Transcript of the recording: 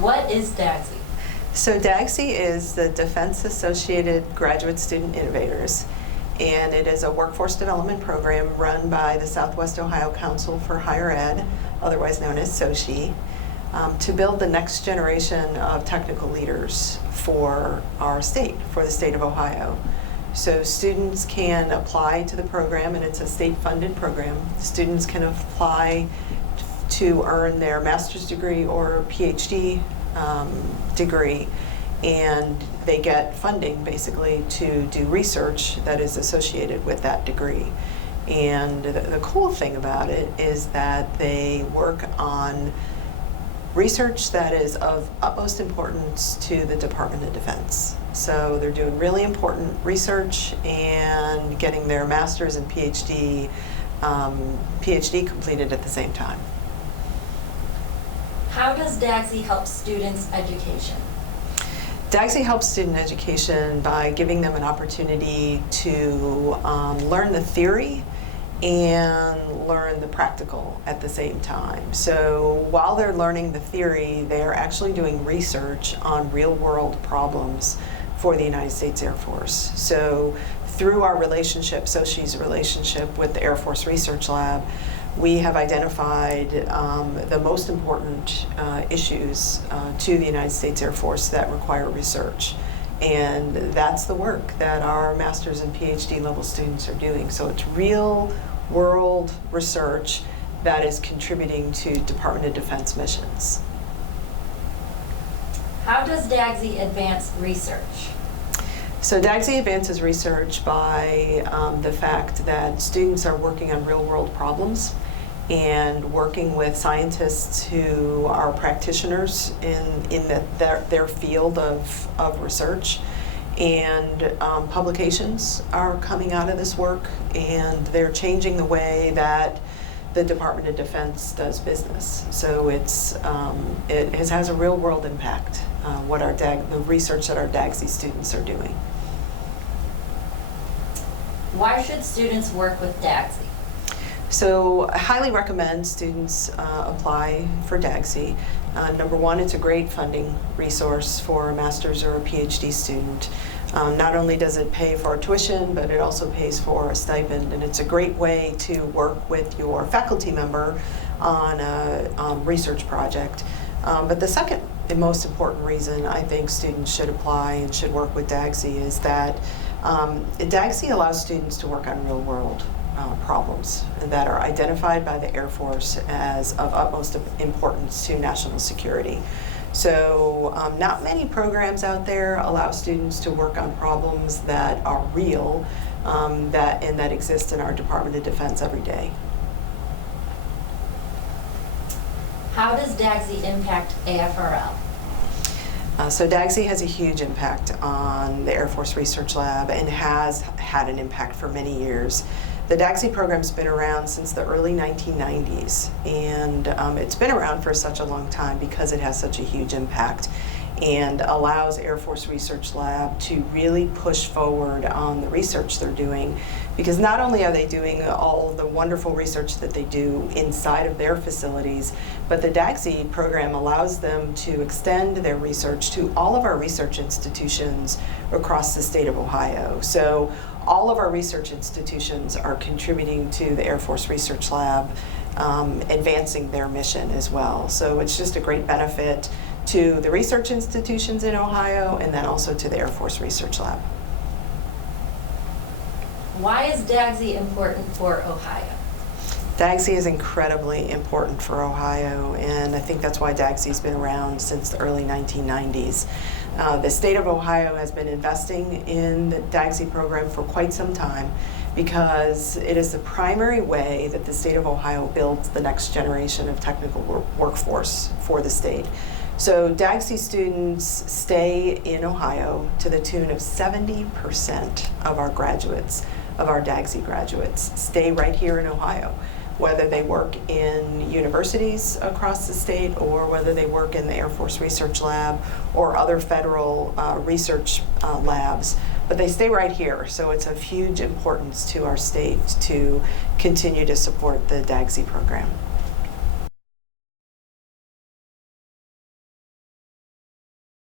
What is DAGSI? So DAGSI is the Defense Associated Graduate Student Innovators, and it is a workforce development program run by the Southwest Ohio Council for Higher Ed, otherwise known as SOCHE, to build the next generation of technical leaders for our state, for the state of Ohio. So students can apply to the program, and it's a state-funded program. Students can apply to earn their master's degree or PhD degree, and they get funding basically to do research that is associated with that degree. And the cool thing about it is that they work on research that is of utmost importance to the Department of Defense. So they're doing really important research and getting their master's and PhD completed at the same time. How does DAGSI help students' education? DAGSI helps student education by giving them an opportunity to learn the theory and learn the practical at the same time. So while they're learning the theory, they're actually doing research on real-world problems for the United States Air Force. So through our relationship, SOCHE's relationship with the Air Force Research Lab, we have identified the most important issues to the United States Air Force that require research. And that's the work that our master's and PhD level students are doing. So it's real world research that is contributing to Department of Defense missions. How does DAGSI advance research? So DAGSI advances research by the fact that students are working on real-world problems and working with scientists who are practitioners in their field of research. And publications are coming out of this work, and they're changing the way that the Department of Defense does business. So it has a real-world impact, the research that our DAGSI students are doing. Why should students work with DAGSI? So I highly recommend students apply for DAGSI. Number one, it's a great funding resource for a master's or a PhD student. Not only does it pay for tuition, but it also pays for a stipend, and it's a great way to work with your faculty member on a research project. But the second and most important reason I think students should apply and should work with DAGSI is that DAGSI allows students to work on real-world problems that are identified by the Air Force as of utmost importance to national security. So not many programs out there allow students to work on problems that are real that exist in our Department of Defense every day. How does DAGSI impact AFRL? So DAGSI has a huge impact on the Air Force Research Lab and has had an impact for many years. The DAGSI program's been around since the early 1990s, and it's been around for such a long time because it has such a huge impact and allows Air Force Research Lab to really push forward on the research they're doing, because not only are they doing all the wonderful research that they do inside of their facilities, but the DAGSI program allows them to extend their research to all of our research institutions across the state of Ohio. So all of our research institutions are contributing to the Air Force Research Lab, advancing their mission as well. So it's just a great benefit to the research institutions in Ohio and then also to the Air Force Research Lab. Why is DAGSI important for Ohio? DAGSI is incredibly important for Ohio, and I think that's why DAGSI has been around since the early 1990s. The state of Ohio has been investing in the DAGSI program for quite some time because it is the primary way that the state of Ohio builds the next generation of technical workforce for the state. So DAGSI students stay in Ohio to the tune of 70% of our graduates, of our DAGSI graduates, stay right here in Ohio, whether they work in universities across the state or whether they work in the Air Force Research Lab or other federal research labs. But they stay right here, so it's of huge importance to our state to continue to support the DAGSI program.